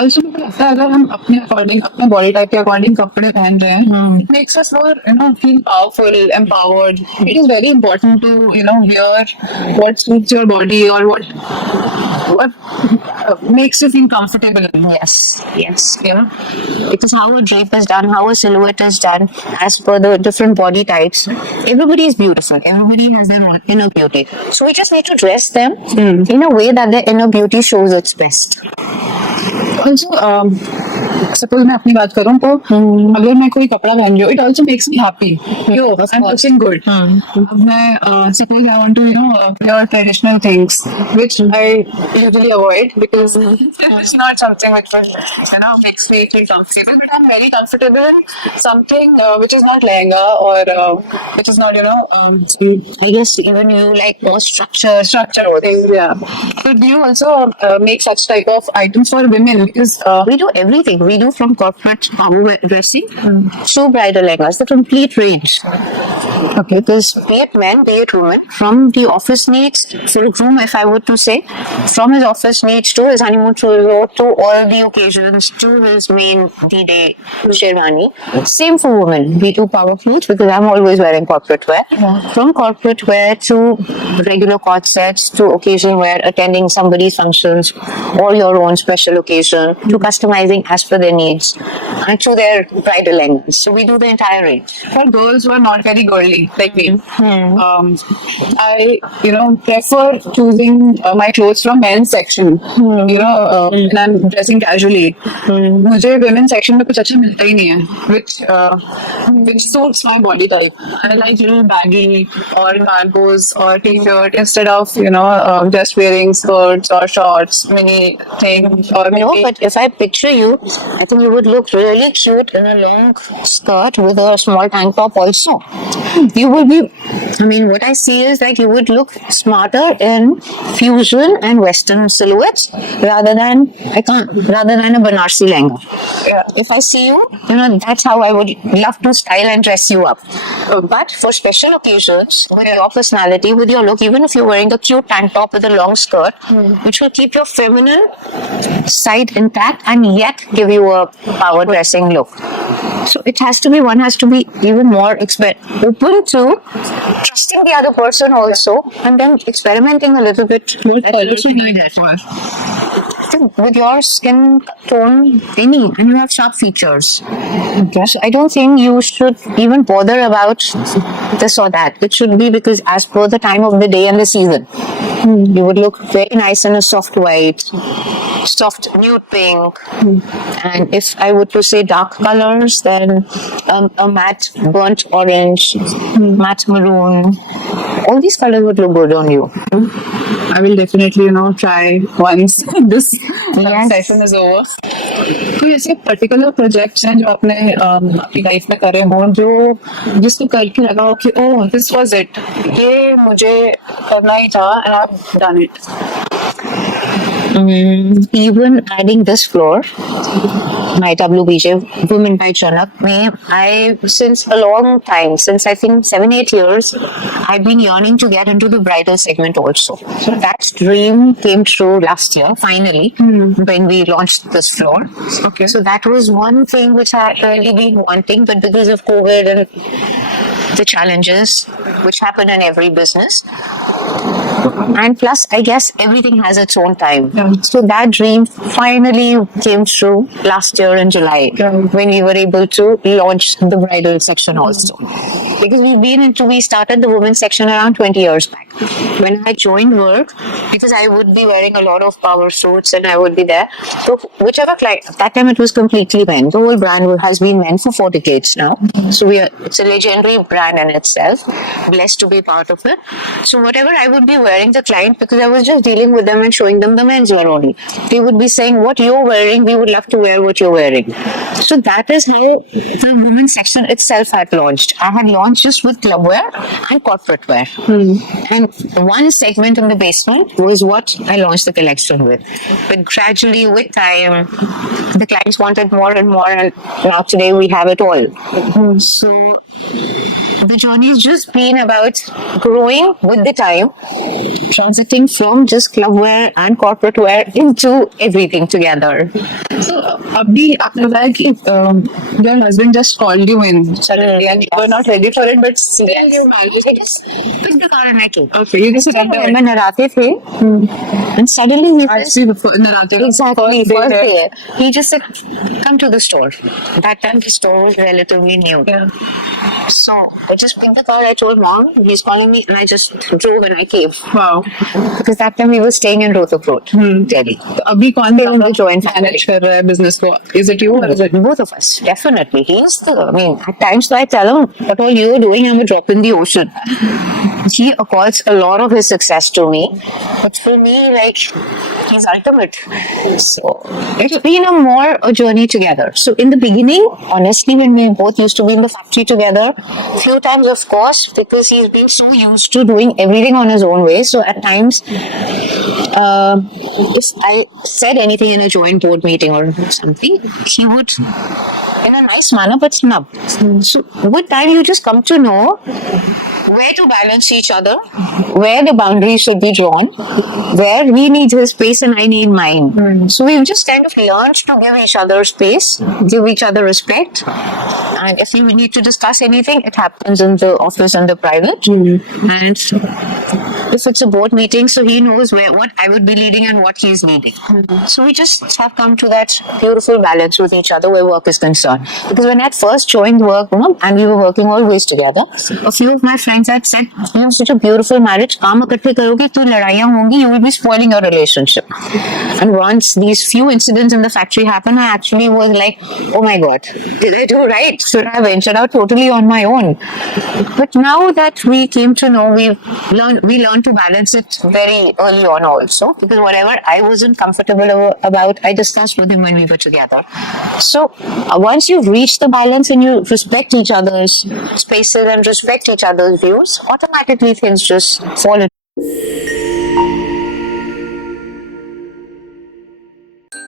Also मुझे लगता है अगर हम अपने अकॉर्डिंग अपने बॉडी टाइप के अकॉर्डिंग कपड़े पहन रहे हैं, it makes us more feel powerful, empowered. It is very important to wear what suits your body or what makes you feel comfortable. Yes. Because how a drape is done, how a silhouette is done, as per the different body types, everybody is beautiful. Everybody has their own inner beauty. So we just need to dress them in a way that their inner beauty shows its best. Also, suppose मैं अपनी बात करूँ तो अगर मैं कोई कपड़ा पहन रही हूँ, it also makes me happy. Yo, I'm looking good. अब मैं suppose I want to wear traditional things, which I usually avoid because it's not something which makes me feel comfortable. But I'm very comfortable in something which is not lehenga or which is not I guess even you like more structure things. Yeah. So do you also make such type of items for women? Because we do everything. We do from corporate power dressing to bridal lehengas, the complete range. okay. Because be it men, be it women, from the office needs, for a groom, if I were to say, from his office needs to his honeymoon to all the occasions, to his main D-Day sherwani. Same for women. We do power clothes because I'm always wearing corporate wear. From corporate wear to regular court sets to occasion wear, attending somebody's functions or your own special occasion, to customizing as per their needs, and to their bridal lehengas. So we do the entire range. For girls who are not very girly like me, I prefer choosing my clothes from men's section. When I'm dressing casually, मुझे women's section में कुछ अच्छा मिलता ही नहीं है, which suits my body type. I like baggy or cargos or t-shirt instead of just wearing skirts or shorts, mini things or maybe. But if I picture you, I think you would look really cute in a long skirt with a small tank top also. You will be, what I see is like you would look smarter in fusion and western silhouettes rather than a Banarsi lehenga. Yeah. If I see you, that's how I would love to style and dress you up. But for special occasions, with your personality, with your look, even if you're wearing a cute tank top with a long skirt, which will keep your feminine side intact and yet give you a power dressing look. So one has to be even more open to trusting the other person also, and then experimenting a little bit. With your skin tone, and you have sharp features. Okay. So I don't think you should even bother about this or that. It should be because as per the time of the day and the season, you would look very nice in a soft white, soft nude pink, and if I were to say dark colors, then a matte burnt orange, matte maroon. All these colors would look good on you. I will definitely try once this session is over. तो ऐसे particular projects हैं जो आपने अपनी life में करे हो जो जिसको करके लगा हो कि ओह दिस वाज इट, ये मुझे करना ही था and I've done it. Even adding this floor, my WBJ Women by Chanak, I since a long time, since I think 7-8 years, I've been yearning to get into the bridal segment also. So that dream came true last year, finally, when we launched this floor. Okay. So that was one thing which I had really been wanting, but because of COVID and the challenges which happen in every business, and plus I guess everything has its own time. So that dream finally came true last year in July when we were able to launch the bridal section also. Because we started the women's section around 20 years back. When I joined work, because I would be wearing a lot of power suits and I would be there. So whichever client, at that time it was completely men. The whole brand has been men for 4 decades now. So it's a legendary brand in itself. Blessed to be part of it. So whatever I would be wearing, the client, because I was just dealing with them and showing them the menswear only. They would be saying, what you're wearing, we would love to wear what you're wearing. So that is how the women's section itself had launched. I had launched just with club wear and corporate wear. And one segment in the basement was what I launched the collection with. But gradually, with time, the clients wanted more and more, and now today we have it all. So the journey has just been about growing with the time transiting from just club wear and corporate wear into everything together. So, Abhi, after that, your husband just called you in suddenly and you were not ready for it, but still you managed. I just picked the car and I came. Okay, you just remember it. मैं नराते थे and suddenly he says, Actually, before Narathi, exactly, first day there. he just said, come to the store. That time the store was relatively new. Yeah. So I just picked the car, I told mom, he's calling me, and I just drove and I came. Wow. Because that time we were staying in Rothak Road, Delhi. तो अभी कौन the joint family. Manage कर रहा है business को? Is it you or is it Both of us, definitely. He's I mean, at times I tell him, what all you're doing, I'm a drop in the ocean. He accords a lot of his success to me. But for me, like, he's ultimate. So, it's been a journey together. So, in the beginning, honestly, when we both used to be in the factory together, few times, of course, because he's been so used to doing everything on his own way. So, at times, if I said anything in a joint board meeting or something, he would, in a nice manner, but snub. So, with time, you just come to know where to balance each other, where the boundaries should be drawn, where he needs his space and I need mine. So, we've just kind of learned to give each other space, give each other respect. And if we need to discuss anything, it happens in the office and the private. And if it's a board meeting, so he knows what I would be leading and what he's leading. So we just have come to that beautiful balance with each other where work is concerned. Because when I first joined work, and we were working always together, a few of my friends had said, you have such a beautiful marriage, काम इकट्ठे करोगे तो लड़ाइयाँ होंगी, you will be spoiling your relationship. And once these few incidents in the factory happened, I actually was like, oh my God, did I do right? Should I venture out totally on my own? But now that we came to know, we learned to balance it very early on also, because whatever I wasn't comfortable about, I discussed with him when we were together. So once you've reached the balance and you respect each other's spaces and respect each other's views, automatically things just fall into